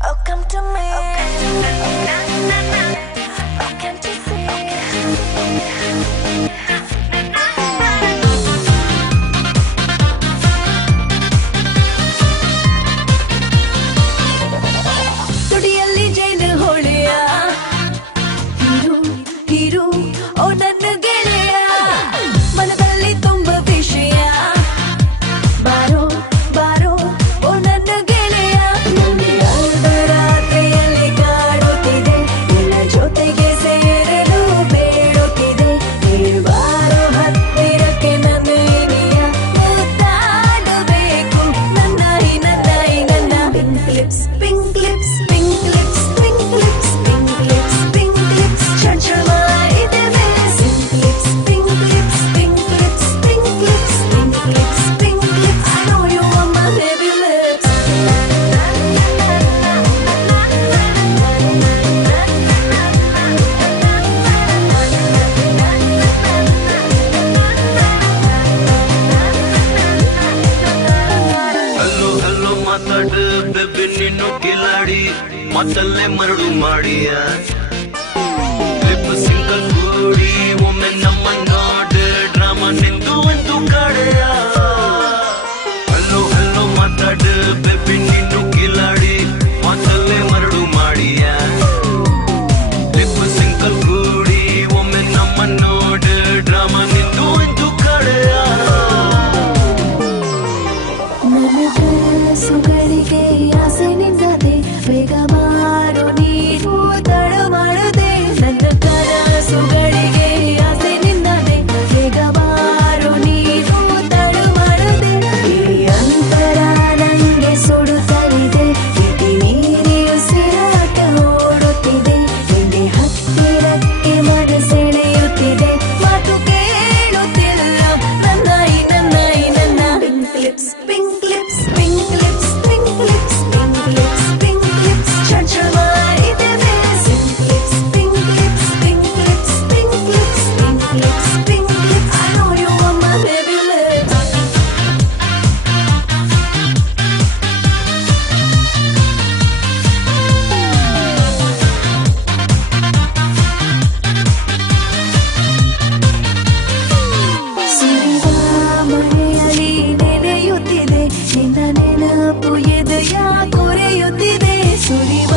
Oh, come to me. Oh, can't you see? ತುಡಿಯಲ್ಲಿ ಜೇನು ಹೋಳಿಯ ಹೀರು ಹೀರು ಓ ನನ್ನ ಗೆಳೆಯ ಮನದಲ್ಲಿ ತುಂಬ ವಿಷಯ ಬಾರೋ ಬಾರೋ ಓ ನನ್ನ ಗೆಳೆಯ ನನಗೆ ಅರ್ಧರಾತ್ರಿಯಲ್ಲಿ ಕಾಡುತ್ತಿದೆ ನಿನ್ನ ಜೊತೆಗೆ ಸೇರಲು ಬೇಡುತ್ತಿದೆ ಬಾರೋ ಹತ್ತಿರಕ್ಕೆ ನನ್ನ ಇನಿಯ ಮುದ್ದಾಡಬೇಕು ನನ್ನ pink lips pink lips pink lips pink lips pink lips pink lips ಚಂಚಲ ಇದ್ದೇವೆ pink lips pink lips pink lips pink lips pink lips pink lips I know you want my baby lips hello hello ಮಾತಾಡು ಬೆಬ್ಬೆ ನೀನು Kiladi ಮಾತಲ್ಲೇ ಮರಡು ಮಾಡಿಯ lip single ಕೂಡಿ ಒಮ್ಮೆ ನಮ್ಮ ನೋಡು drama ನಿಂದು ಒಂದು ಕಡೆಯ ಹಲೋ ಹಲೋ ಮಾತಾಡು ಬೆಬ್ಬೆ ನೀನು ಕಿಲಾಡಿ ಮಾತಲ್ಲೇ ಮರಡು ಮಾಡಿಯ ಲಿಪ್ ಸಿಂಗಲ್ ಕೂಡಿ ಒಮ್ಮೆ ನಮ್ಮ ನೋಡು ಡ್ರಾಮಾ ನಿಂದು ಒಂದು ಕಡೆಯ ನನ್ನ ಕನಸುಗಳಿಗೆ ಆಸೆ ನಿಂದದೆ ಬೇಗ ಮಾಡು ನೀನು ತಡ ಮಾಡದೆ ನನ್ನ ಕನಸುಗಳಿಗೆ ಆಸೆ ನಿಂದದೆ ಬೇಗ ಮಾಡು ನೀನು ತಡ ಮಾಡದೆ ಈ ಅಂತರ ನಂಗೆ ಸುಡುತ್ತಲಿದೆ ಇತಿ ಮೀರಿ ಉಸಿರಾಟ ಓಡುತ್ತಿದೆ ನಿನ್ನೆ ಹತ್ತಿರಕ್ಕೆ ಮನಸೆಳೆಯುತ್ತಿದೆ ಮಾತು ಕೇಳುತ್ತಿಲ್ಲ ನನ್ನ pink lips pink lips pink lips pink lips pink lips pink lips ಚಂಚಲ ಇದ್ದೇವೆ pink lips pink lips pink lips pink lips pink lips pink lips I know you want my baby lips ಸುರಿವ ಮಳೆಯಲ್ಲಿ ನೆನೆಯುತ್ತಿದೆ ನಿನ್ನ ನೆನಪು ಎದೆಯ ಕೊರೆಯುತ್ತಿದೆ ಸುರಿವ